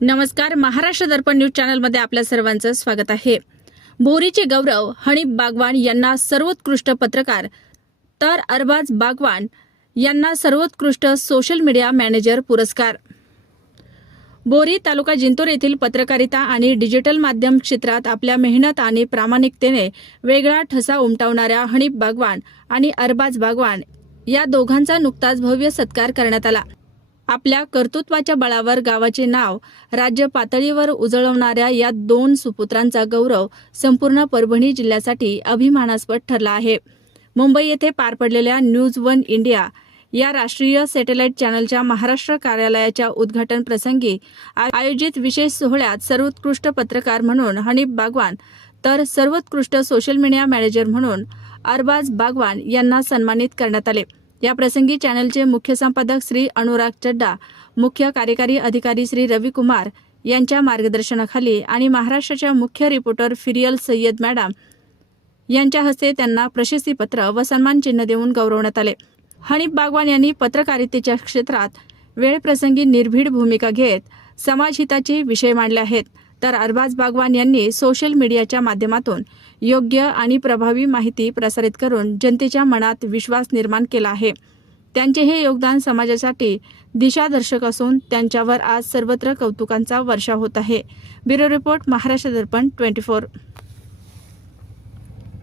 नमस्कार महाराष्ट्र दर्पण न्यूज चॅनलमध्ये आपल्या सर्वांचं स्वागत आहे. बोरीचे गौरव हणीप बागवान यांना सर्वोत्कृष्ट पत्रकार तर अरबाज बागवान यांना सर्वोत्कृष्ट सोशल मीडिया मॅनेजर पुरस्कार. बोरी तालुका जिंतूर येथील पत्रकारिता आणि डिजिटल माध्यम क्षेत्रात आपल्या मेहनत आणि प्रामाणिकतेने वेगळा ठसा उमटवणाऱ्या हणीप बागवान आणि अरबाज बागवान या दोघांचा नुकताच भव्य सत्कार करण्यात आला. आपल्या कर्तृत्वाच्या बळावर गावाचे नाव राज्य पातळीवर उजळवणाऱ्या या दोन सुपुत्रांचा गौरव संपूर्ण परभणी जिल्ह्यासाठी अभिमानास्पद ठरला आहे. मुंबई येथे पार पडलेल्या न्यूज वन इंडिया या राष्ट्रीय सॅटेलाइट चॅनलच्या महाराष्ट्र कार्यालयाच्या उद्घाटन प्रसंगी आयोजित विशेष सोहळ्यात सर्वोत्कृष्ट पत्रकार म्हणून हनीफ बागवान तर सर्वोत्कृष्ट सोशल मीडिया मॅनेजर म्हणून अरबाज बागवान यांना सन्मानित करण्यात आले. या प्रसंगी चॅनलचे मुख्य संपादक श्री अनुराग चड्डा मुख्य कार्यकारी अधिकारी श्री रवी कुमार यांच्या मार्गदर्शनाखाली आणि महाराष्ट्राच्या मुख्य रिपोर्टर फिरियल सय्यद मॅडम यांच्या हस्ते त्यांना प्रशस्तीपत्र व सन्मान चिन्ह देऊन गौरवण्यात आले. हनीफ बागवान यांनी पत्रकारितेच्या क्षेत्रात वेळप्रसंगी निर्भीड भूमिका घेत समाजहिताचे विषय मांडले आहेत. तर अरबाज बागवान यांनी सोशल मीडियाच्या माध्यमातून योग्य आणि प्रभावी माहिती प्रसारित करून जनतेच्या मनात विश्वास निर्माण केला आहे. त्यांचे हे योगदान समाजासाठी दिशादर्शक असून त्यांच्यावर आज सर्वत्र कौतुकांचा वर्षा होत आहे. Bureau report Maharashtra Darpan twenty four